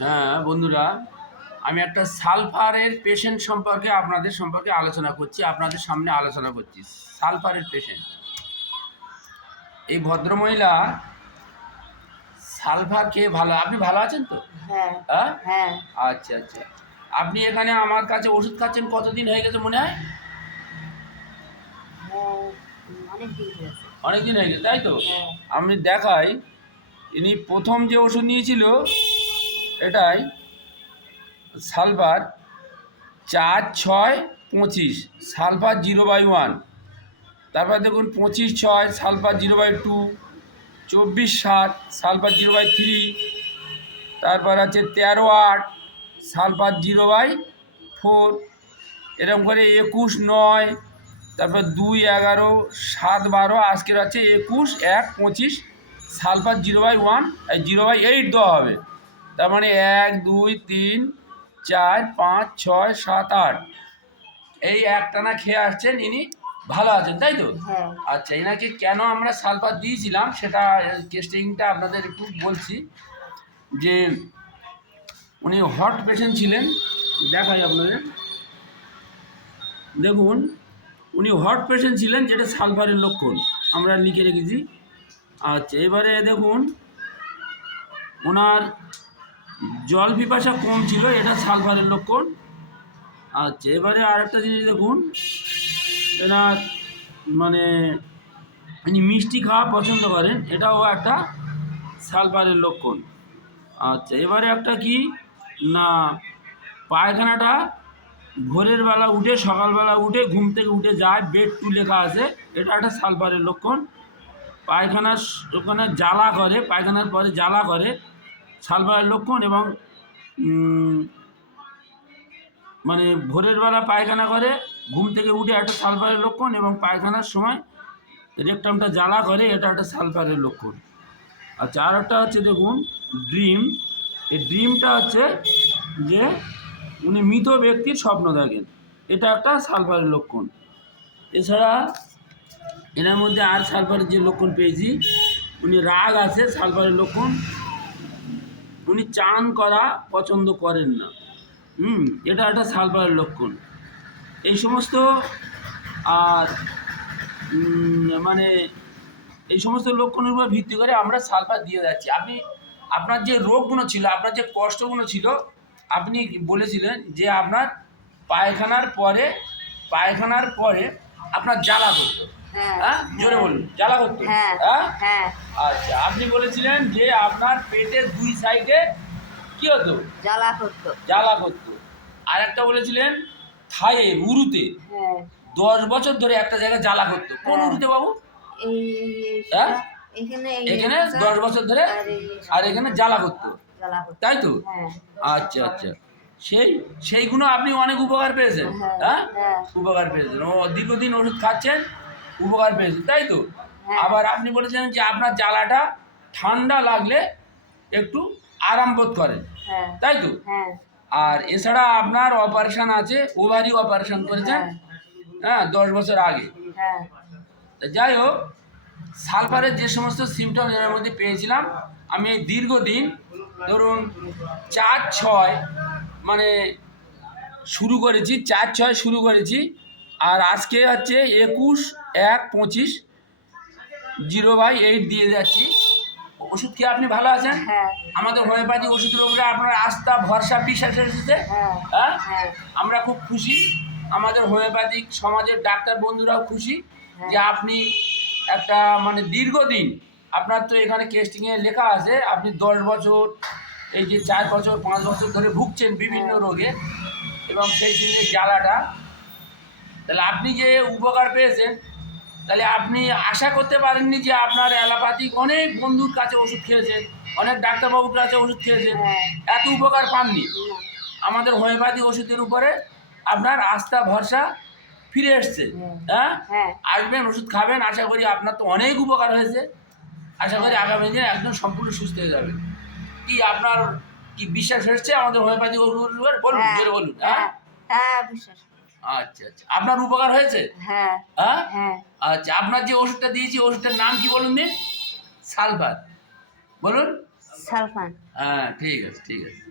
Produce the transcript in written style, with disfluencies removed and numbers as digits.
হ্যাঁ বন্ধুরা, আমি একটা সালফারের পেশেন্ট সম্পর্কে আলোচনা করছি, আপনাদের সামনে আলোচনা করছি। সালফারের পেশেন্ট, এই ভদ্রমহিলা সালফার খেয়ে ভালো। আপনি ভালো আছেন তো? হ্যাঁ হ্যাঁ, হ্যাঁ আচ্ছা আচ্ছা। আপনি এখানে আমার কাছে ওষুধ খাচ্ছেন কতদিন হয়ে গেছে মনে হয়? হ্যাঁ অনেক দিন হয়েছে। অনেকদিন হয়ে গেছে, তাই তো? হ্যাঁ আমি দেখাই, ইনি প্রথম যে ওষুধ নিয়েছিল এটাই সালফার 4-6-25 সালফার 0/1। তারপর দেখুন 25-6 সালফার 0/2, 24-7 সালফার 0/3, তারপর আছে 13-8 সালফার 0/4, এরকম করে 21-9, তারপর 2-11, 7-12, আজকের আছে 21-1-25 সালফার 0/1 0/8 দেওয়া হবে। তার মানে 1 2 3 4 5 6 7 8, এই একটানা খেয়ে আসছেন, ইনি ভালো আছেন, তাই তো? হ্যাঁ আচ্ছা, এনাকে কেন আমরা সালফার দিয়েছিলাম সেটা টেস্টিংটা আপনাদের একটু বলছি। যে উনি হট পেশেন্ট ছিলেন, দেখাই আপনাদের। দেখুন, উনি হট পেশেন্ট ছিলেন, যেটা সালফারের লক্ষণ আমরা লিখে রেখেছি। আচ্ছা, এবারে দেখুন ওনার জল পিপাসা কম ছিল, এটা সালফারের লক্ষণ। আচ্ছা, এবারে আরেকটা জিনিস দেখুন, এনার মানে ইনি মিষ্টি খাওয়া পছন্দ করেন, এটাও একটা সালফারের লক্ষণ। আচ্ছা, এবারে একটা কি না, পায়খানাটা ভোরের বেলা উঠে, সকালবেলা উঠে, ঘুম থেকে উঠে যায়, বেড টু লেখা আছে, এটা একটা সালফারের লক্ষণ। পায়খানার ওখানে জ্বালা করে, পায়খানার পরে জ্বালা করে, সালফারের লক্ষণ। এবং মানে ভোরের বেলা পায়খানা করে, ঘুম থেকে উঠে, একটা সালফারের লক্ষণ। এবং পায়খানার সময় রেকটামটা জ্বালা করে, এটা একটা সালফারের লক্ষণ। আচ্ছা, আর একটা হচ্ছে দেখুন ড্রিম। এই ড্রিমটা হচ্ছে যে উনি মৃত ব্যক্তির স্বপ্ন দেখেন, এটা একটা সালফারের লক্ষণ। এছাড়া এনার মধ্যে আর সালফারের যে লক্ষণ পেয়েছি, উনি রাগ আছে, সালফারের লক্ষণ। উনি চান করা পছন্দ করেন না, এটা একটা সালফারের লক্ষণ। এই সমস্ত আর মানে এই সমস্ত লক্ষণের উপর ভিত্তি করে আমরা সালফার দিয়ে যাচ্ছি। আপনি আপনার যে রোগগুলো ছিল, আপনার যে কষ্টগুলো ছিল, আপনি বলেছিলেন যে আপনার পায়খানার পরে আপনার জ্বালা করতো। হ্যাঁ হ্যাঁ, জোরে বলুন, জ্বালা করতো। হ্যাঁ হ্যাঁ, হ্যাঁ আচ্ছা, আপনি বলেছিলেন যে আপনার পেটের 2 সাইডে কি হতো? জ্বালা করতো। জ্বালা করতো। আর একটা বলেছিলেন থায়ে, উরুতে হ্যাঁ 10 বছর ধরে একটা জায়গায় জ্বালা করতো। কোন হ্যাঁ উরুতে বাবু? এই হ্যাঁ, এখানে এখানে 10 বছর ধরে, আর আর এখানে জ্বালা করতো, জ্বালা করতো। তাই তো? হ্যাঁ আচ্ছা আচ্ছা, সেইগুলো আপনি অনেক উপকার পেয়েছেন। হ্যাঁ হ্যাঁ, হ্যাঁ উপকার পেয়েছেন, ও দীর্ঘদিন ওষুধ খাচ্ছেন, উপকার পেয়েছেন, তাই তো? হ্যাঁ আবার আপনি বলেছেন যে আপনার জ্বালাটা ঠান্ডা লাগলে একটু আরাম বোধ করেন, হ্যাঁ তাই তো? হ্যাঁ আর এছাড়া আপনার অপারেশন আছে, ওভারি অপারেশন করেছেন, হ্যাঁ, 10 বছর আগে। হ্যাঁ তা যাই হোক, সালফারের যে সমস্ত সিমটম এর মধ্যে পেয়েছিলাম, আমি এই দীর্ঘদিন ধরুন 4-6 মানে শুরু করেছি, 4-6 শুরু করেছি। আর আজকে হচ্ছে 21-1-25 0/8 দিয়ে যাচ্ছি। ওষুধ খেয়ে আপনি ভালো আছেন? হ্যাঁ আমাদের হোমিওপ্যাথি ওষুধের উপরে আপনার আস্থা, ভরসা, বিশ্বাস এসেছে। হ্যাঁ হ্যাঁ, হ্যাঁ আমরা খুব খুশি, আমাদের হোমিওপ্যাথিক সমাজের ডাক্তার বন্ধুরাও খুশি যে আপনি একটা মানে দীর্ঘদিন, আপনার তো এখানে কেস্টিংয়ে লেখা আছে আপনি 10 বছর, এই যে 4 বছর 5 বছর ধরে ভুগছেন বিভিন্ন রোগে, এবং সেই সঙ্গে জ্বালাটা, তাহলে আপনি যে উপকার পেয়েছেন, তাহলে আপনি আশা করতে পারেননি যে আপনার অ্যালোপ্যাথিক অনেক বন্ধুর কাছে ওষুধ খেয়েছেন, অনেক ডাক্তারবাবুর কাছে ওষুধ খেয়েছেন, হ্যাঁ এত উপকার পাননি। আমাদের হোমিওপ্যাথিক ওষুধের উপরে আপনার আস্থা, ভরসা ফিরে এসছে। হ্যাঁ, হ্যাঁ আসবেন, ওষুধ খাবেন, আশা করি আপনার তো অনেক উপকার হয়েছে। আশা করি আগামী দিনে একদম সম্পূর্ণ সুস্থ হয়ে যাবে। কি আপনার কি বিশ্বাস এসছে আমাদের হোমিওপ্যাথিক ওষুধের উপর? বলুন, হ্যাঁ জোরে বলুন। হ্যাঁ, হ্যাঁ হ্যাঁ বিশ্বাস। আচ্ছা আচ্ছা, আপনার উপকার হয়েছে? হ্যাঁ হ্যাঁ, হ্যাঁ আচ্ছা, আপনার যে ওষুধটা দিয়েছি, ওষুধটার নাম কি বলুন দিন? সালফার, বলুন। সালফান। হ্যাঁ, ঠিক আছে ঠিক আছে।